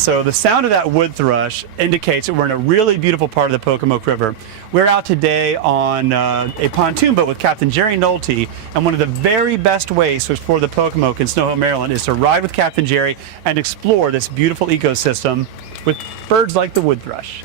So the sound of that wood thrush indicates that we're in a really beautiful part of the Pocomoke River. We're out today on a pontoon boat with Captain Jerry Nolte, and one of the very best ways to explore the Pocomoke in Snow Hill, Maryland is to ride with Captain Jerry and explore this beautiful ecosystem with birds like the wood thrush.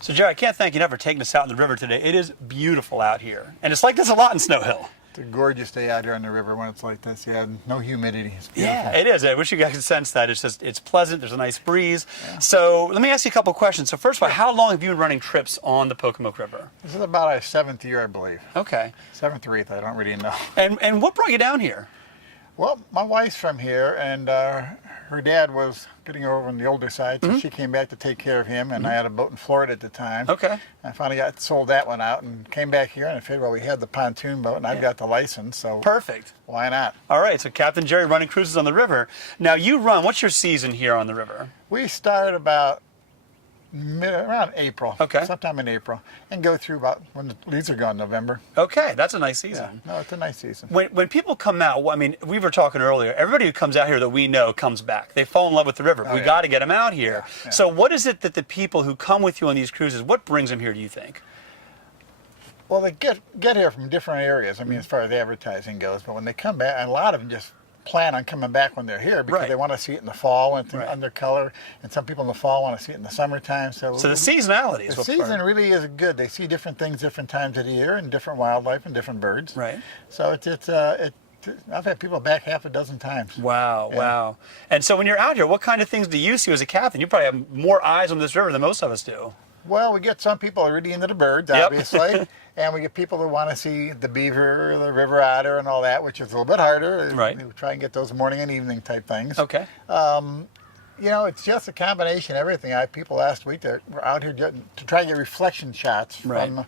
So Jerry, I can't thank you enough for taking us out in the river today. It is beautiful out here, and it's like this a lot in Snow Hill. It's a gorgeous day out here on the river when it's like this. Yeah, no humidity. It's beautiful. Yeah, it is. I wish you guys could sense that. It's just, it's pleasant. There's a nice breeze. Yeah. So let me ask you a couple of questions. So first of all, how long have you been running trips on the Pocomoke River? This is about our 7th year, I believe. Okay. 7th or 8th, I don't really know. And what brought you down here? Well, my wife's from here, and her dad was getting over on the older side, so she came back to take care of him, and I had a boat in Florida at the time. Okay. I finally sold that one out and came back here, and I figured, well, we had the pontoon boat, and I've got the license, so perfect. Why not? All right, so Captain Jerry running cruises on the river. Now you run, what's your season here on the river? We start about around April, okay, sometime in April, and go through about when the leaves are gone, November. Okay, that's a nice season. Yeah. No, it's a nice season. When people come out, well, I mean, we were talking earlier, everybody who comes out here that we know comes back. They fall in love with the river. We got to get them out here. Yeah, yeah. So what is it that the people who come with you on these cruises, what brings them here, do you think? Well, they get here from different areas, I mean, as far as advertising goes, but when they come back, a lot of them just plan on coming back when they're here because they want to see it in the fall when it's under color, and some people in the fall want to see it in the summertime. So the seasonality is the season really is good. They see different things different times of the year and different wildlife and different birds. Right. So I've had people back half a dozen times. Wow, yeah. Wow. And so when you're out here, what kind of things do you see as a captain? You probably have more eyes on this river than most of us do. Well, we get some people are really into the birds, obviously, and we get people that want to see the beaver, the river otter, and all that, which is a little bit harder. Right. We try and get those morning and evening type things. Okay. You know, it's just a combination of everything. I had people last week that were out here to try and get reflection shots from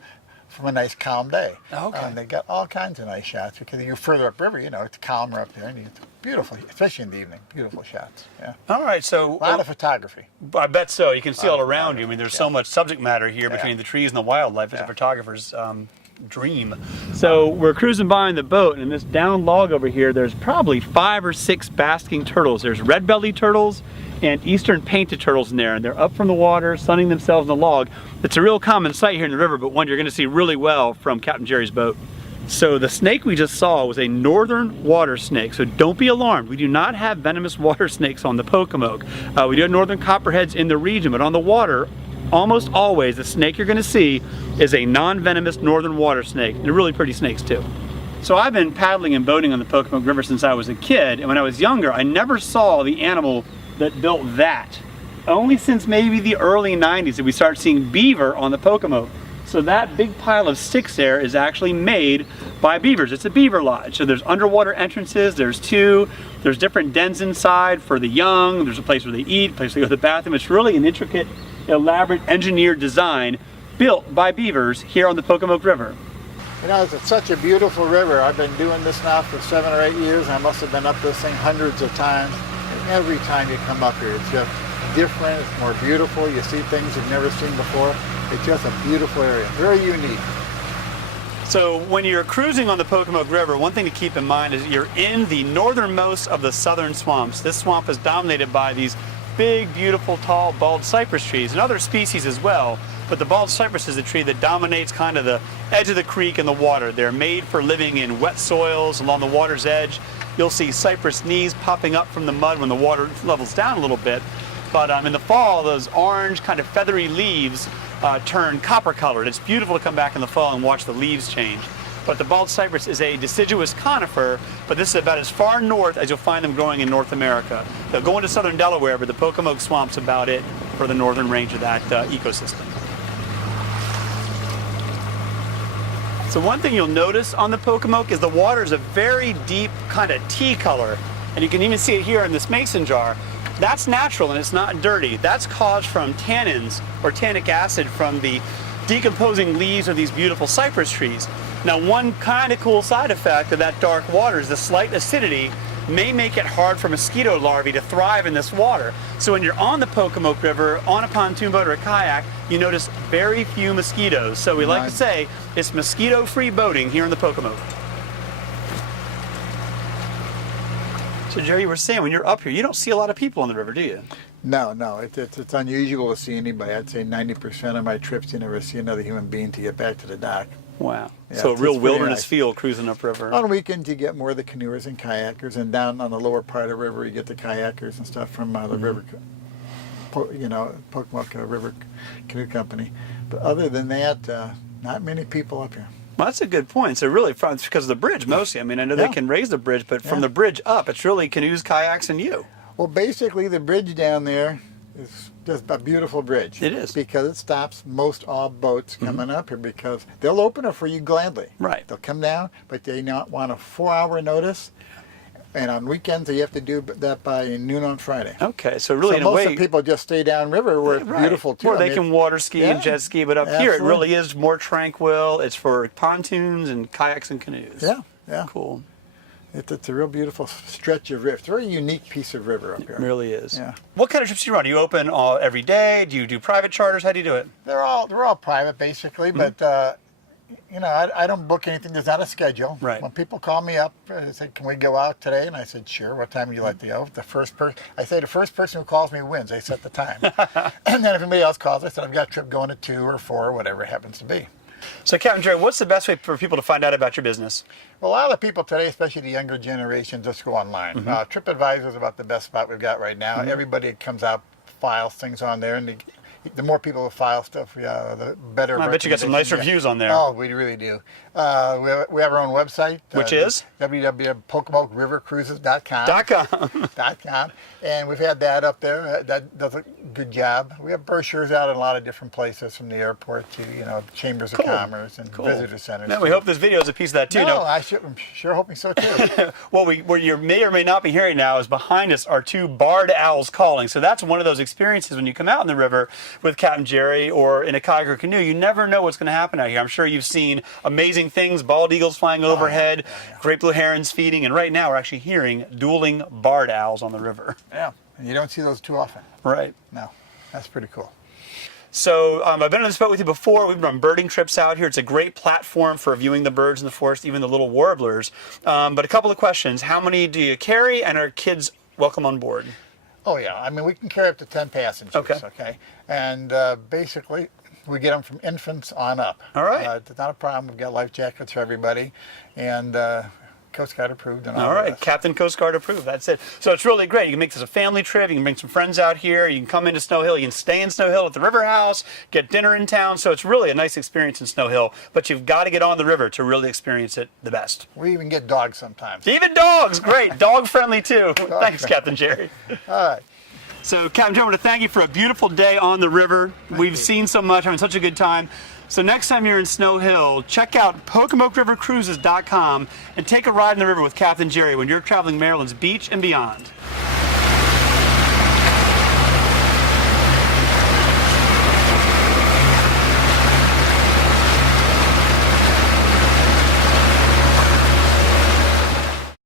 a nice calm day. Okay. And they got all kinds of nice shots because you're further upriver, you know, it's calmer up there, and it's beautiful, especially in the evening. Beautiful shots. Yeah. All right, so a lot of photography. I bet so. You can see all around you. I mean, there's so much subject matter here between the trees and the wildlife. It's a photographer's dream. So we're cruising by in the boat, and in this down log over here, there's probably 5 or 6 basking turtles. There's red-bellied turtles and eastern painted turtles in there, and they're up from the water, sunning themselves in the log. It's a real common sight here in the river, but one you're going to see really well from Captain Jerry's boat. So the snake we just saw was a northern water snake, so don't be alarmed. We do not have venomous water snakes on the Pocomoke. We do have northern copperheads in the region, but on the water, almost always the snake you're going to see is a non-venomous northern water snake. They're really pretty snakes too. So I've been paddling and boating on the Pocomoke River since I was a kid, and when I was younger, I never saw the animal that built that. Only since maybe the early 90s did we start seeing beaver on the Pocomoke. So that big pile of sticks there is actually made by beavers. It's a beaver lodge. So there's underwater entrances, there's 2, there's different dens inside for the young, there's a place where they eat, a place where they go to the bathroom. It's really an intricate, elaborate, engineered design built by beavers here on the Pocomoke River. You know, it's such a beautiful river. I've been doing this now for 7 or 8 years, and I must have been up this thing hundreds of times. And every time you come up here, it's just different, it's more beautiful. You see things you've never seen before. It's just a beautiful area, very unique. So when you're cruising on the Pocomoke River, one thing to keep in mind is you're in the northernmost of the southern swamps. This swamp is dominated by these big, beautiful, tall, bald cypress trees and other species as well. But the bald cypress is a tree that dominates kind of the edge of the creek and the water. They're made for living in wet soils along the water's edge. You'll see cypress knees popping up from the mud when the water levels down a little bit. But in the fall, those orange kind of feathery leaves turn copper colored. It's beautiful to come back in the fall and watch the leaves change. But the bald cypress is a deciduous conifer, but this is about as far north as you'll find them growing in North America. They'll go into southern Delaware, but the Pocomoke Swamp's about it for the northern range of that ecosystem. So one thing you'll notice on the Pocomoke is the water is a very deep kind of tea color. And you can even see it here in this mason jar. That's natural and it's not dirty. That's caused from tannins or tannic acid from the decomposing leaves of these beautiful cypress trees. Now one kind of cool side effect of that dark water is the slight acidity may make it hard for mosquito larvae to thrive in this water. So when you're on the Pocomoke River, on a pontoon boat or a kayak, you notice very few mosquitoes. So we like to say it's mosquito-free boating here in the Pocomoke. So Jerry, you were saying when you're up here, you don't see a lot of people on the river, do you? No, it's unusual to see anybody. I'd say 90% of my trips you never see another human being to get back to the dock. Wow. Yeah, So a real pretty wilderness nice. feel cruising upriver. On weekends you get more of the canoers and kayakers, and down on the lower part of the river you get the kayakers and stuff from the river, Pocomoke River Canoe Company. But other than that, not many people up here. Well, that's a good point. So really, it's because of the bridge mostly. I mean, I know they can raise the bridge, but from the bridge up, it's really canoes, kayaks, and you. Well, basically the bridge down there is just a beautiful bridge. It is. Because it stops most all boats coming up here, because they'll open it for you gladly. Right. They'll come down, but they not want a 4-hour notice. And on weekends, you have to do that by noon on Friday. Okay, so really, So in a way, most of the people just stay downriver where it's beautiful too. Where they can water ski and jet ski, but up here it absolutely. really is more tranquil. It's for pontoons and kayaks and canoes. Yeah. Cool. It's a real beautiful stretch of river. It's a very unique piece of river up here. It really is. Yeah. What kind of trips do you run? Do you open every day? Do you do private charters? How do you do it? They're all private basically, but I don't book anything. There's not a schedule. Right. When people call me up, they say, "Can we go out today?" And I said, "Sure. What time would you like to go?" The first person who calls me wins. They set the time. And then if anybody else calls, I said, "I've got a trip going at 2 or 4, or whatever it happens to be." So, Captain Jerry, what's the best way for people to find out about your business? Well, a lot of the people today, especially the younger generation, just go online. TripAdvisor is about the best spot we've got right now. Everybody comes out, files things on there, and the more people that file stuff, the better. I bet you got some nice reviews on there. Oh, we really do. We have our own website, which is www.PocomokeRiverCruises.com. And we've had that up there. That does a good job. We have brochures out in a lot of different places, from the airport to chambers of commerce and visitor centers. No, we hope this video is a piece of that too. No, I'm sure hoping so too. What you may or may not be hearing now is behind us are 2 barred owls calling. So that's one of those experiences when you come out in the river with Captain Jerry or in a kayak or canoe. You never know what's going to happen out here. I'm sure you've seen amazing things, bald eagles flying overhead, great blue herons feeding, and right now we're actually hearing dueling barred owls on the river. Yeah, and you don't see those too often. Right. No, that's pretty cool. So I've been on this boat with you before. We've run birding trips out here. It's a great platform for viewing the birds in the forest, even the little warblers. But a couple of questions. How many do you carry, and are kids welcome on board? Oh yeah, I mean we can carry up to 10 passengers. Okay. And basically we get them from infants on up. All right. It's not a problem. We've got life jackets for everybody, and Coast Guard approved and all right, Captain Coast Guard approved. That's it. So it's really great. You can make this a family trip. You can bring some friends out here. You can come into Snow Hill. You can stay in Snow Hill at the River House, get dinner in town. So it's really a nice experience in Snow Hill. But you've got to get on the river to really experience it the best. We even get dogs sometimes. Even dogs, great. Dog friendly too. Thanks, Captain Jerry. All right. So, Captain Jerry, I want to thank you for a beautiful day on the river. We've seen so much, having such a good time. So next time you're in Snow Hill, check out PocomokeRiverCruises.com and take a ride in the river with Captain Jerry when you're traveling Maryland's beach and beyond.